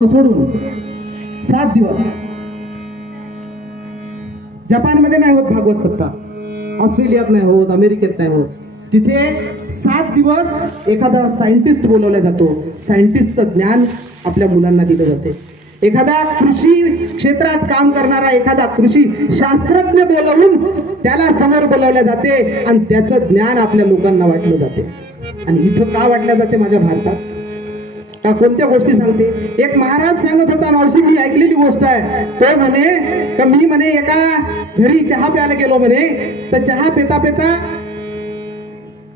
सोडून 7 दिवस जपानमध्ये नाही होत भागवत सप्ताह, ऑस्ट्रेलियात नाही होत, अमेरिकेत नाही होत. तिथे 7 दिवस एखादा सायंटिस्ट बोलवला जातो. सायंटिस्टचं ज्ञान आपल्या मुलांना दिलं जाते. एखादा कृषी क्षेत्रात काम करणारा एखादा कृषी शास्त्रज्ञ बोलवून त्याला समोर बोलवले जाते आणि त्याचं ज्ञान आपल्या लोकांना वाटलं जाते. आणि इथं का वाटलं जाते माझ्या भारतात? का कोणत्या गोष्टी सांगते? एक महाराज सांगत होता, मावशी मी ऐकलेली गोष्ट आहे. तो म्हणे का मी म्हणे एका घरी चहा प्यायला गेलो म्हणे, तर चहा पेता पेता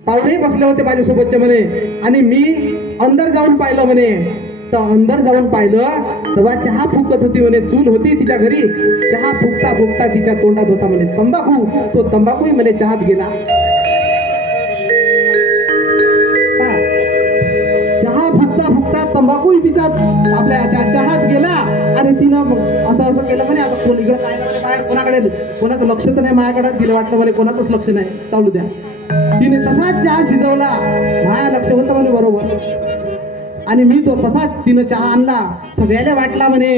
पाहुणे बसले होते माझ्यासोबतचे म्हणे, आणि मी अंदर जाऊन पाहिलं म्हणे. तर अंदर जाऊन पाहिलं तेव्हा चहा फुकत होती म्हणे. चूल होती तिच्या घरी. चहा फुकता फुकता तिच्या तोंडात होता म्हणे तंबाखू. तो तंबाखूही म्हणे चहात गेला. तंबाखूही तिच्या आपल्या त्या चहात गेला आणि तिनं असं असं केलं म्हणे. आता कोण इकडे पाहिलं बाहेर, कोणाकडे कोणाचं लक्ष तर नाही माझ्याकडे. तिला वाटलं म्हणे कोणाचंच लक्ष नाही, चालू द्या. तिने तसाच चहा शिजवला, माझ्या लक्ष होतं म्हणे बरोबर. आणि मी तो तसाच तिनं चहा आणला, सगळ्याला वाटला म्हणे,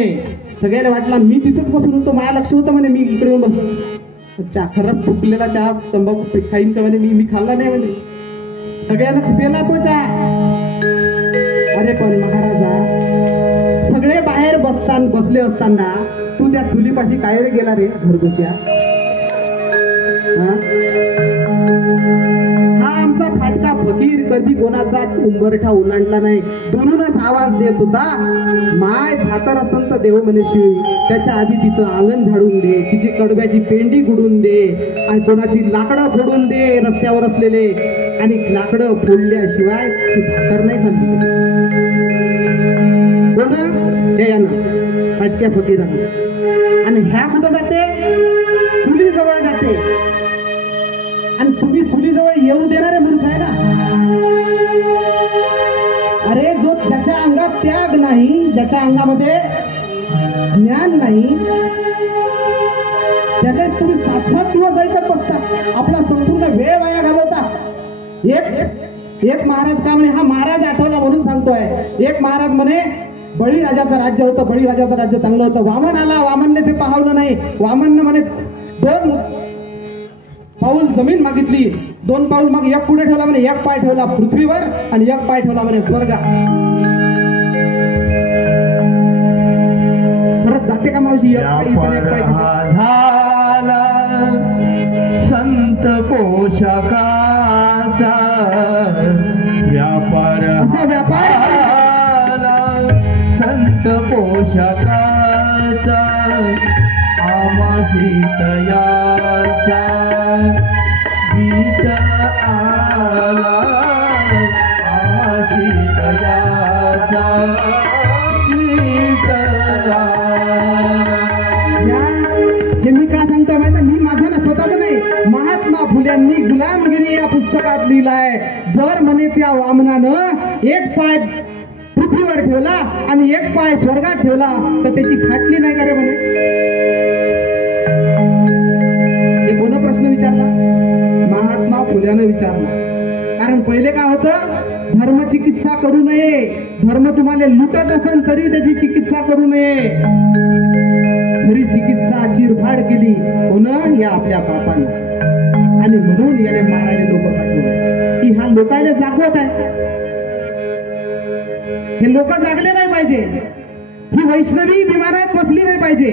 सगळ्याला वाटला. मी तिथंच बसून होतो, माझ्या लक्ष होतं म्हणे, मी इकडे येऊन बसलो. चहा खरंच फुकलेला चहा तंबाखू खाईन का म्हणे. मी खाल्ला नाही म्हणे. सगळ्यांना पेला तो चहा. अरे पण महाराजा, सगळे बाहेर बसले असताना तू त्या चुलीपाशी काय रे गेला रे घरगुत्या? हा आमचा फाटका फकीर कधी कोणाचा उंबरठा ओलांडला नाही, दुरूनच आवाज देत होता, माय भाकर असंत देव म्हणे शिव. त्याच्या आधी तिचं अंगण झाडून दे, तिची कडब्याची पेंडी गुडून दे, आणि कोणाची लाकडं फोडून दे रस्त्यावर असलेले. आणि लाकडं फोडल्याशिवाय ती भाकर नाही खाल्ली. फाटक्या फकीरांना. आणि ह्या कुठं जाते? चुलीजवळ जाते. आणि तुम्ही चुलीजवळ येऊ देणारे मूर्ख आहे ना. अरे जो ज्याच्या अंगात त्याग नाही, ज्याच्या अंगामध्ये ज्ञान नाही, त्याच्यात तुम्ही 7-7 दिवस ऐकत बसता, आपला संपूर्ण वेळ वाया घालवता. एक महाराज का म्हणे, हा महाराज आठवला म्हणून सांगतोय. एक महाराज म्हणे बळीराजाचं राज्य होतं, बळीराजाचं राज्य चांगलं होतं. वामन आला, वामनने ते पाहवलं नाही. वामनने म्हणे 2 पाऊल जमीन मागितली, 2 पाऊल मग एक पुढे ठेवला म्हणे, एक पाय ठेवला पृथ्वीवर आणि एक पाय ठेवला म्हणे स्वर्गात. खरंच जाते का मावशी? एक पाय झाला संत पोषकाचा व्यापार, असा व्यापार संत पोषकाचा आमाशी तयाचा गीत आला, आमाशी तयाचा गीत आला. हे मी का सांगतोय माहिती? मी माझं ना स्वतःच नाही, महात्मा फुल्यांनी गुलामगिरी या पुस्तकात लिहिलाय. जर म्हणे त्या वामनानं एक पाय पृथ्वीवर ठेवला आणि एक पाय स्वर्गात ठेवला तर त्याची फाटली नाही का रे म्हणे? हे कोण प्रश्न विचारला? महात्मा फुल्यानं विचारला. कारण पहिले काय होतं? धर्म चिकित्सा करू नये. धर्म तुम्हाला लुटत असेल तरी त्याची चिकित्सा करू नये. खरी चिकित्सा चिरफाड केली कोण? या आपल्या बापाने. आणि म्हणून याला मारायला लोक पाठवले की हा लोकायला जागवत आहे. हे लोक जागले नाही पाहिजे. ही वैष्णवी विमानात बसली नाही पाहिजे.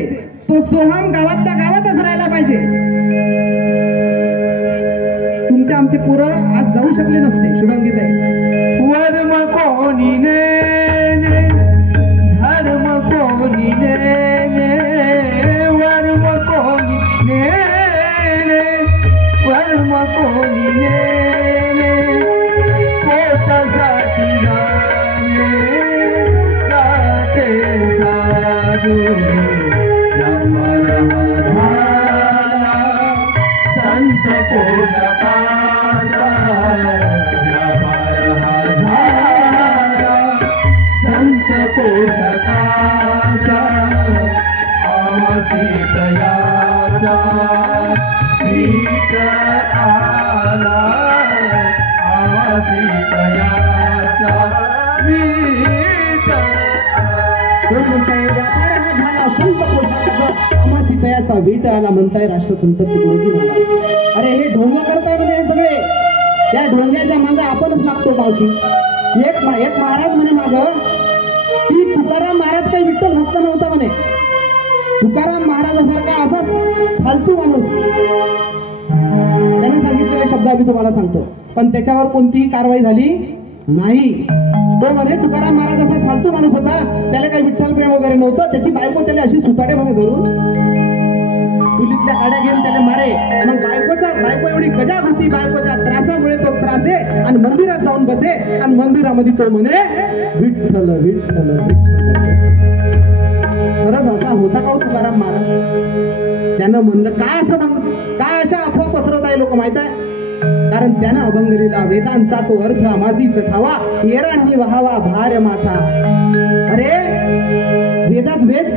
तो सोहम गावातल्या गावातच राहायला पाहिजे. तुमच्या आमचे पोरं आज जाऊ शकले नसते. शुभांगी ताई, वर्म कोणी ने धर्म कोणी ने, वर्म कोणी ने, वर्म कोणी ने, पोटासाठी संत पोषकाचा व्यापार झाला, संत पोषकाचा आमाशी तयाचा गीत आला, आमाशी तयाचा गीत आला. म्हणताय व्यापार हा झाला संत पोशाखाचा आम्हासी तयाचा वेट आला म्हणताय राष्ट्रसंत तुकडोजी महाराज. अरे हे ढोंग करताय म्हणजे हे सगळे त्या ढोंग्याच्या मागे आपणच लागतो मावशी. एक महाराज म्हणे माग ती तुकाराम महाराज काही विठ्ठल भक्त नव्हता म्हणे. तुकाराम महाराजासारखा असाच फालतू माणूस. त्याने सांगितलेले शब्द आम्ही तुम्हाला सांगतो पण त्याच्यावर कोणतीही कारवाई झाली नाही. तो म्हणे तुकाराम महाराज असा फालतू माणूस होता, त्याला काही विठ्ठल प्रेम वगैरे नव्हतं. त्याची बायको त्याला अशी सुताडे म्हणे धरून चुलीतल्या काड्या घेऊन त्याला मारे. मग बायको एवढी गजाब होती, बायकोच्या त्रासामुळे तो त्रासे आणि मंदिरात जाऊन बसे आणि मंदिरामध्ये तो म्हणे विठ्ठल विठ्ठल विठ्ठल. खरंच असा होता का तुकाराम महाराज? त्यानं म्हणलं काय अशा अफवा पसरवत आहे लोक माहित आहे. कारण त्यानं अभंग लिहिला वेदांचा तो अर्थ माझीच ठावा येरांनी वहावा भार माथा. अरे वेदात वेद